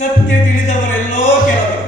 ಕೃಪದಜೆ ಸತ್ಯ ತಿಳಿದವರೆಲ್ಲೋ ಕೆಲವರು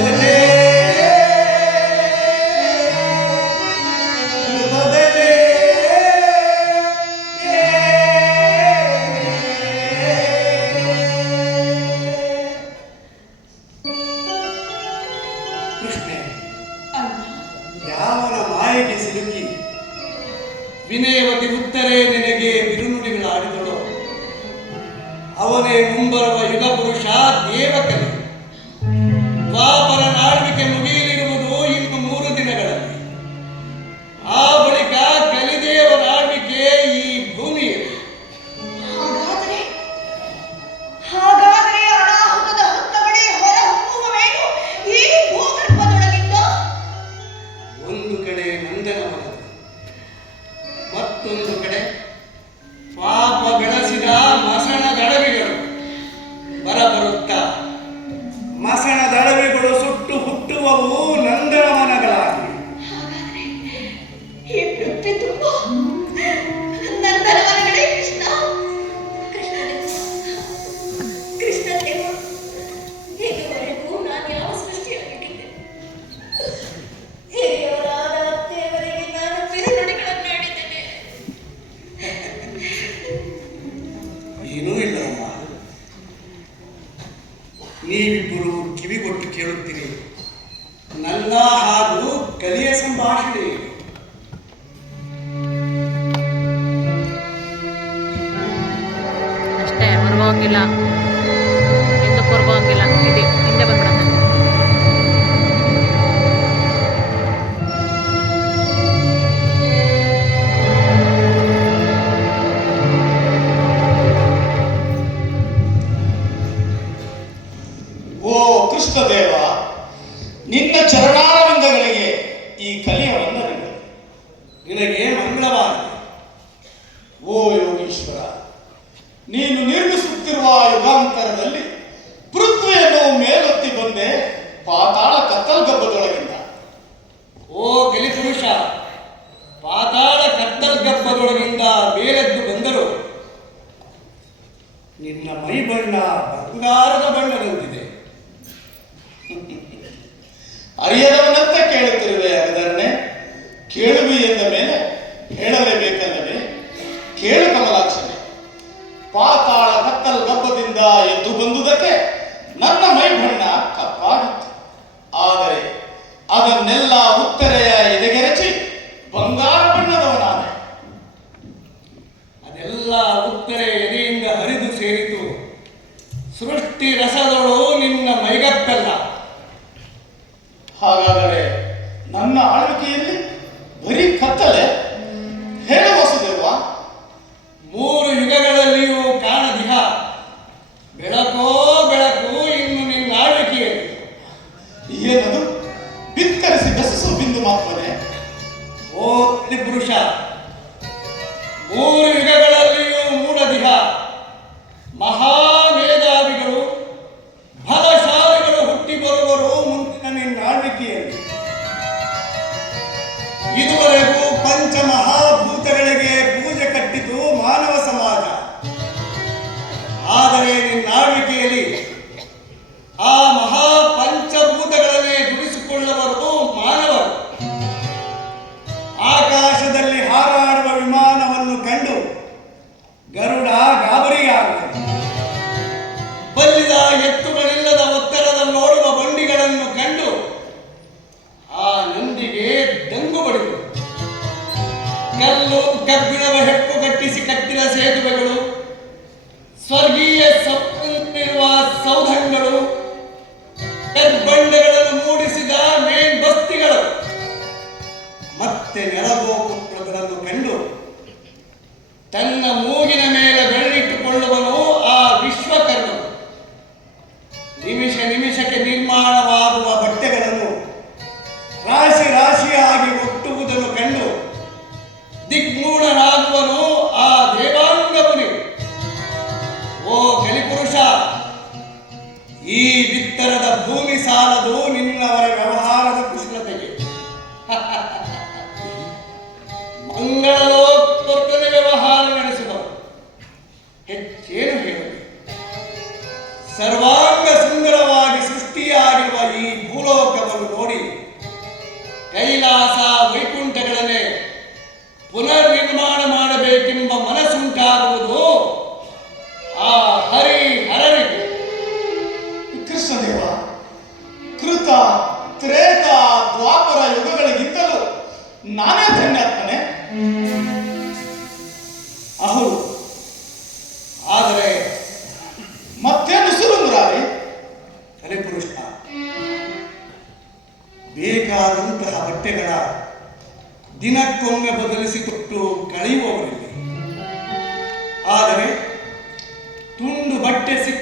Amén.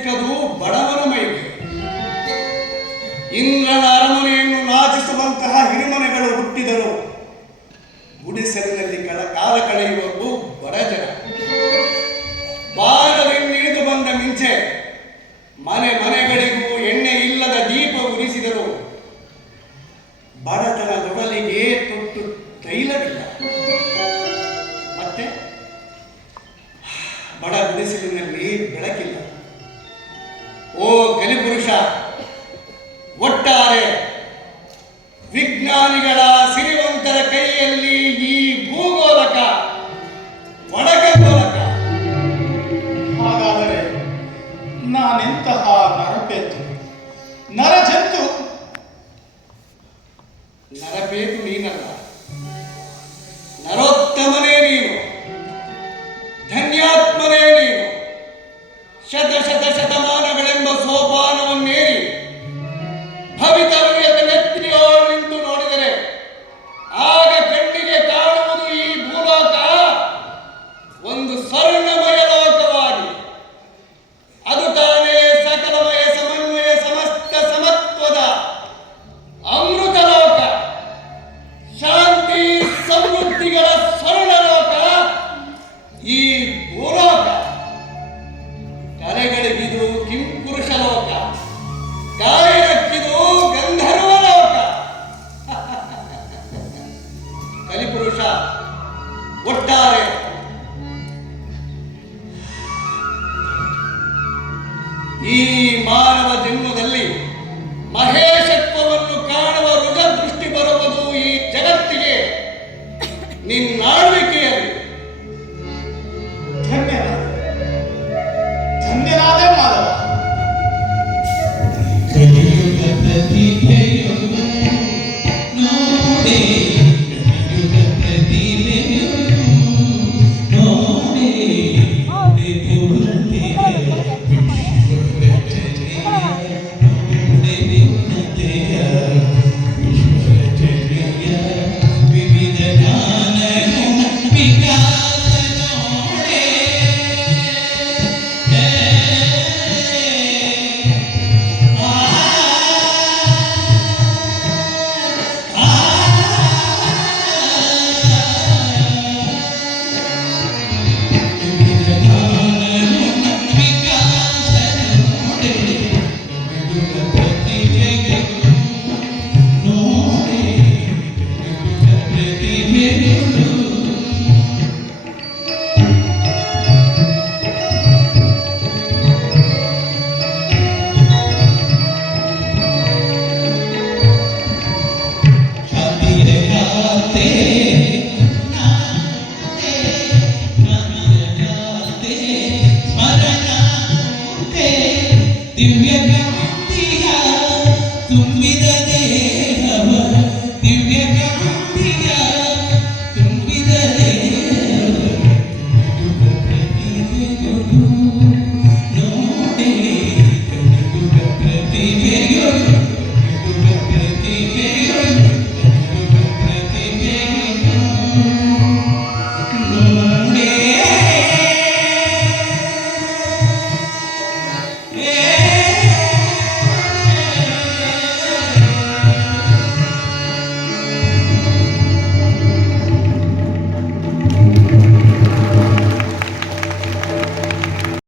ಸಿಕ್ಕದು ಬಡವನ ಮೈಗೆ. ಇಂದ್ರನ ಅರಮನೆಯನ್ನು ನಾಚಿಸುವಂತಹ ಹಿರಿಮನೆಗಳು ಹುಟ್ಟಿದರು. ಗುಡಿಸಲಿನಲ್ಲಿ ಕಾಲ ಕಳೆಯುವ ವಿಜ್ಞಾನಿಗಳ ಈ ಮಾನವ